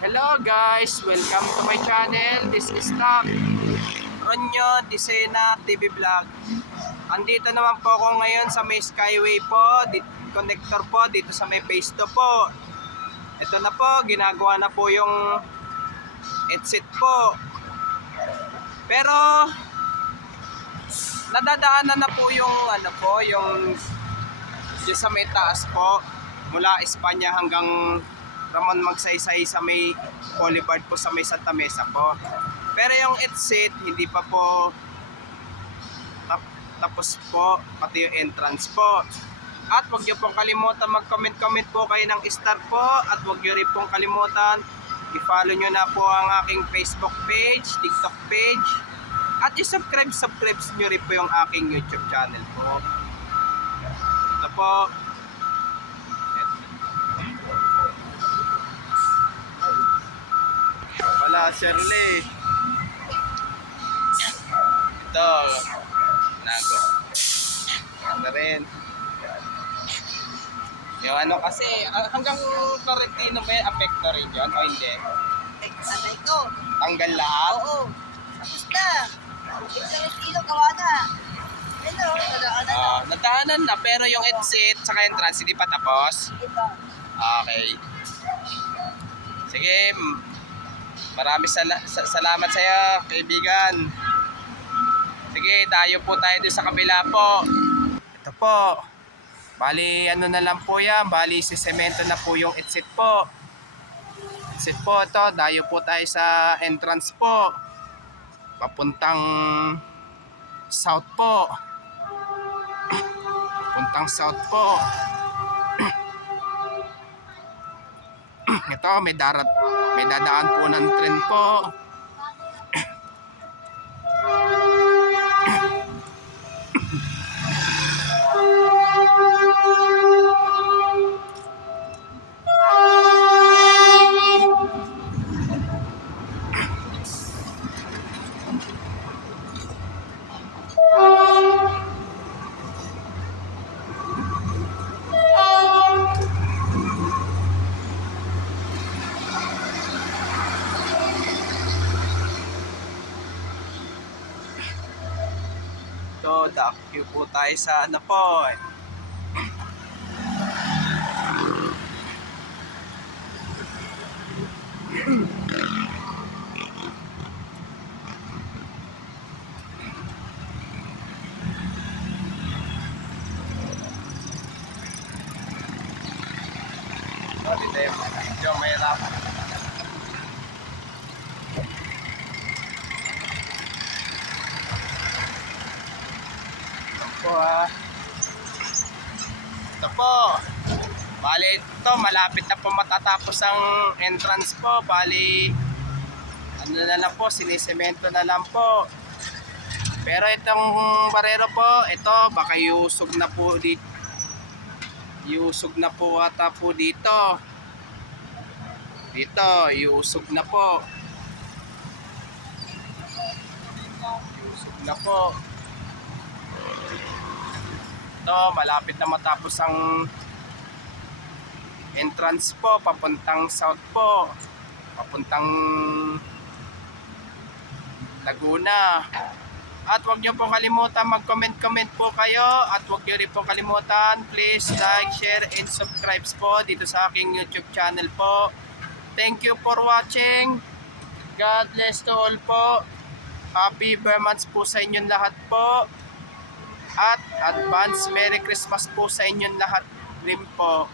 Hello guys! Welcome to my channel. This is Ronyo Disena TV Vlog. Andito naman po ako ngayon sa may Skyway po, connector po dito sa may phase 2 po. Ito na po, ginagawa na po yung exit po. Pero nadadaanan na po yung yung sa may taas po, mula Espanya hanggang Ramon Magsaysay sa may Boulevard po sa may Santa Mesa po. Pero yung exit hindi pa po tapos po, pati yung entrance po. At huwag niyo pong kalimutan mag-comment po kayo ng star po. At huwag niyo rin pong kalimutan i-follow niyo na po ang aking Facebook page, TikTok page. At i-subscribe niyo rin po yung aking YouTube channel po. Ito po. Wala, Shirley. Ito. Nago. Ano rin. Yung kasi, hanggang Florentino ba yung apekto rin yun o hindi? Anay ko. Tanggal lahat? Oo. Tapos na. Florentino gawa na. Hello, nadaanan na. Nadaanan na, pero yung exit saka entrance hindi pa tapos? Iba. Okay. Sige. Maraming salamat sa iyo, kaibigan. Sige, tayo po tayo doon sa kabila po. Ito po. Bali, na lang po yan. Bali, sisemento na po yung exit po. Exit po ito. Tayo po tayo sa entrance po. Papuntang south po. Papuntang south po. Ito, may dadaan po ng tren po. So, dakyo po tayo sa po. So, dito yung medyo mahirap. Ito po. Bali ito, malapit na po matatapos ang entrance po. Bali, na lang po, sinisemento na lang po. Pero itong barero po, ito, baka iusog na po dito. Iusog na po ata po dito. Dito, iusog na po. Iusog na po. Ito, malapit na matapos ang entrance po, papuntang south po, papuntang Laguna. At huwag niyo pong kalimutan mag-comment po kayo. At huwag niyo rin pong kalimutan, please like, share, and subscribe po dito sa aking YouTube channel po. Thank you for watching. God bless to all po. Happy Vermonths po sa inyong lahat po. At advance Merry Christmas po sa inyong lahat rin po.